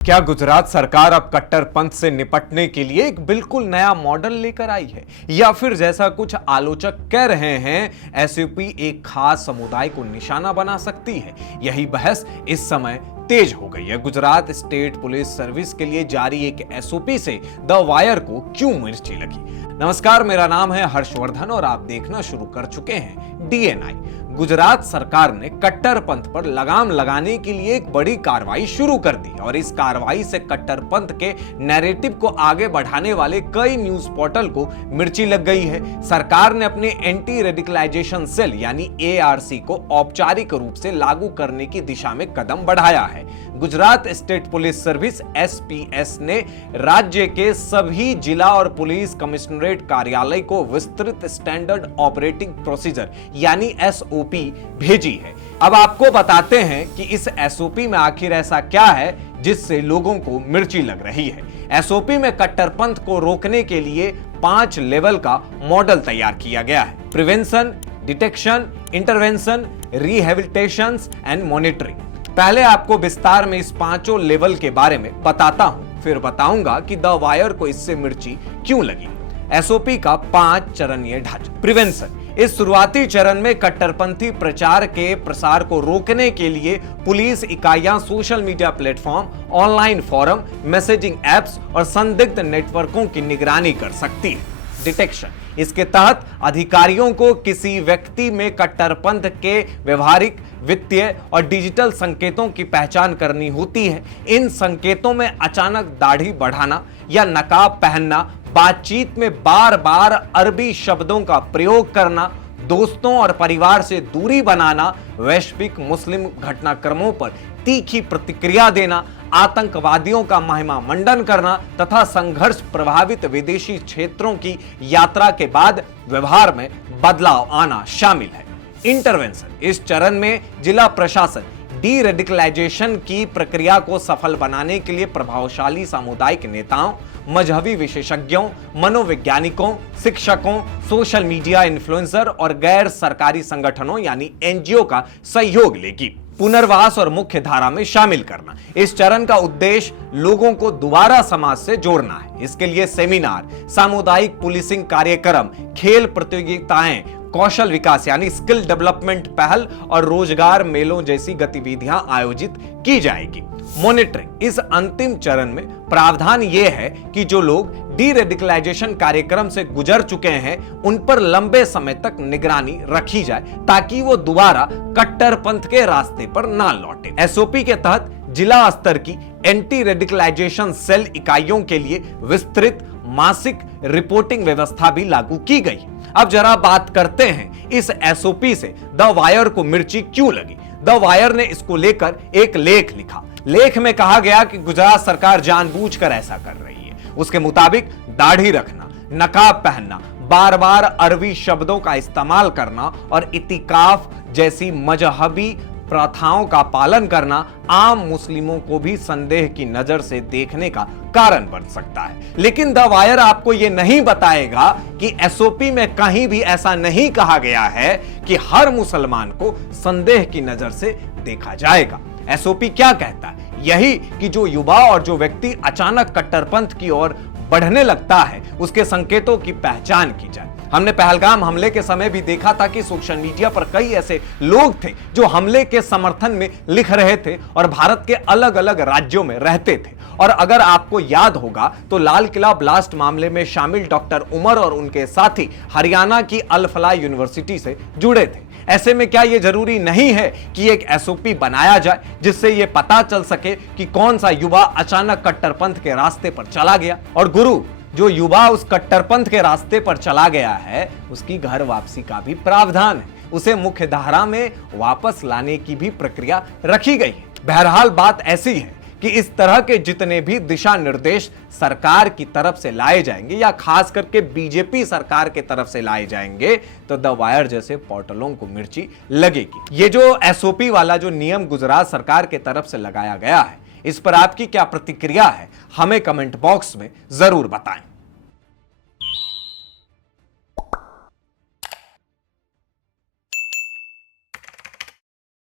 क्या गुजरात सरकार अब कट्टरपंथ से निपटने के लिए एक बिल्कुल नया मॉडल लेकर आई है, या फिर जैसा कुछ आलोचक कह रहे हैं एसओपी एक खास समुदाय को निशाना बना सकती है? यही बहस इस समय तेज हो गई है। गुजरात स्टेट पुलिस सर्विस के लिए जारी एक एसओपी से द वायर को क्यों मिर्ची लगी? नमस्कार, मेरा नाम है हर्षवर्धन और आप देखना शुरू कर चुके हैं डीएनआई। गुजरात सरकार ने कट्टरपंथ पर लगाम लगाने के लिए एक बड़ी कार्रवाई शुरू कर दी और इस कार्रवाई से कट्टरपंथ के नैरेटिव को आगे बढ़ाने वाले कई न्यूज पोर्टल को मिर्ची लग गई है। सरकार ने अपने एंटी रेडिकलाइजेशन सेल यानी एआरसी को औपचारिक रूप से लागू करने की दिशा में कदम बढ़ाया है। Gujarat state police service SPS ने राज्य के सभी जिला और पुलिस कमिश्नरेट कार्यालय को विस्तृत स्टैंडर्ड ऑपरेटिंग प्रोसीजर यानी एसओपी भेजी है। अब आपको बताते हैं कि इस एसओपी में आखिर ऐसा क्या है जिससे लोगों को मिर्ची लग रही है। एसओपी में कट्टरपंथ को रोकने के लिए 5 लेवल का मॉडल तैयार किया गया है: prevention, detection, intervention, rehabilitation and monitoring. पहले आपको विस्तार में इस 5 लेवल के बारे में बताता हूं, फिर बताऊंगा कि द वायर को इससे मिर्ची क्यों लगी। एसओपी का 5 चरणीय ढांचा। प्रिवेंशन: इस शुरुआती चरण में कट्टरपंथी प्रचार के प्रसार को रोकने के लिए पुलिस इकाइयां social media platform, online forum, messaging apps और संदिग्ध नेटवर्कों की निगरानी कर सकती है। डिटेक्शन: इसके तहत अधिकारियों को किसी व्यक्ति में कट्टरपंथ के व्यवहारिक, वित्तीय और डिजिटल संकेतों की पहचान करनी होती है। इन संकेतों में अचानक दाढ़ी बढ़ाना या नकाब पहनना, बातचीत में बार बार अरबी शब्दों का प्रयोग करना, दोस्तों और परिवार से दूरी बनाना, वैश्विक मुस्लिम घटनाक्रमों पर तीखी प्रतिक्रिया देना, आतंकवादियों का महिमा मंडन करना तथा संघर्ष प्रभावित विदेशी क्षेत्रों की यात्रा के बाद व्यवहार में बदलाव आना शामिल है। इंटरवेंशन: इस चरण में जिला प्रशासन डी रेडिकलाइजेशन की प्रक्रिया को सफल बनाने के लिए प्रभावशाली सामुदायिक नेताओं, मजहबी विशेषज्ञों, मनोवैज्ञानिकों, शिक्षकों, सोशल मीडिया इन्फ्लुएंसर और गैर सरकारी संगठनों यानी एनजीओ का सहयोग लेगी। पुनर्वास और मुख्य धारा में शामिल करना: इस चरण का उद्देश्य लोगों को दोबारा समाज से जोड़ना है। इसके लिए सेमिनार, सामुदायिक पुलिसिंग कार्यक्रम, खेल प्रतियोगिताएं, कौशल विकास यानी स्किल डेवलपमेंट पहल और रोजगार मेलों जैसी गतिविधियां आयोजित की जाएगी। मॉनिटरिंग: इस अंतिम चरण में प्रावधान यह है कि जो लोग डी रेडिकलाइजेशन कार्यक्रम से गुजर चुके हैं उन पर लंबे समय तक निगरानी रखी जाए ताकि वो दोबारा कट्टरपंथ के रास्ते पर ना लौटे। एसओपी के तहत जिला स्तर की एंटी रेडिकलाइजेशन सेल इकाइयों के लिए विस्तृत मासिक रिपोर्टिंग व्यवस्था भी लागू की गई। अब जरा बात करते हैं इस एसओपी से द वायर को मिर्ची क्यों लगी। द वायर ने इसको लेकर एक लेख लिखा। लेख में कहा गया कि गुजरात सरकार जानबूझकर ऐसा कर रही है। उसके मुताबिक दाढ़ी रखना, नकाब पहनना, बार बार अरबी शब्दों का इस्तेमाल करना और इतिकाफ जैसी मजहबी प्रथाओं का पालन करना आम मुस्लिमों को भी संदेह की नजर से देखने का कारण बन सकता है। लेकिन द वायर आपको यह नहीं बताएगा कि एसओपी में कहीं भी ऐसा नहीं कहा गया है कि हर मुसलमान को संदेह की नजर से देखा जाएगा। एसओपी क्या कहता है? यही कि जो युवा और जो व्यक्ति अचानक कट्टरपंथ की ओर बढ़ने लगता है उसके संकेतों की पहचान की जाए। हमने पहलगाम हमले के समय भी देखा था कि सोशल मीडिया पर कई ऐसे लोग थे जो हमले के समर्थन में लिख रहे थे और भारत के अलग अलग राज्यों में रहते थे। और अगर आपको याद होगा तो लाल किला ब्लास्ट मामले में शामिल डॉक्टर उमर और उनके साथी हरियाणा की अल फलाह यूनिवर्सिटी से जुड़े थे। ऐसे में क्या यह जरूरी नहीं है कि एक एसओपी बनाया जाए जिससे यह पता चल सके कि कौन सा युवा अचानक कट्टरपंथ के रास्ते पर चला गया? और गुरु, जो युवा उस कट्टरपंथ के रास्ते पर चला गया है उसकी घर वापसी का भी प्रावधान है। उसे मुख्य धारा में वापस लाने की भी प्रक्रिया रखी गई है। बहरहाल बात ऐसी है कि इस तरह के जितने भी दिशा निर्देश सरकार की तरफ से लाए जाएंगे या खास करके बीजेपी सरकार की तरफ से लाए जाएंगे तो द वायर जैसे पोर्टलों को मिर्ची लगेगी। ये जो एसओपी वाला जो नियम गुजरात सरकार की तरफ से लगाया गया है, इस पर आपकी क्या प्रतिक्रिया है? हमें कमेंट बॉक्स में जरूर बताएं।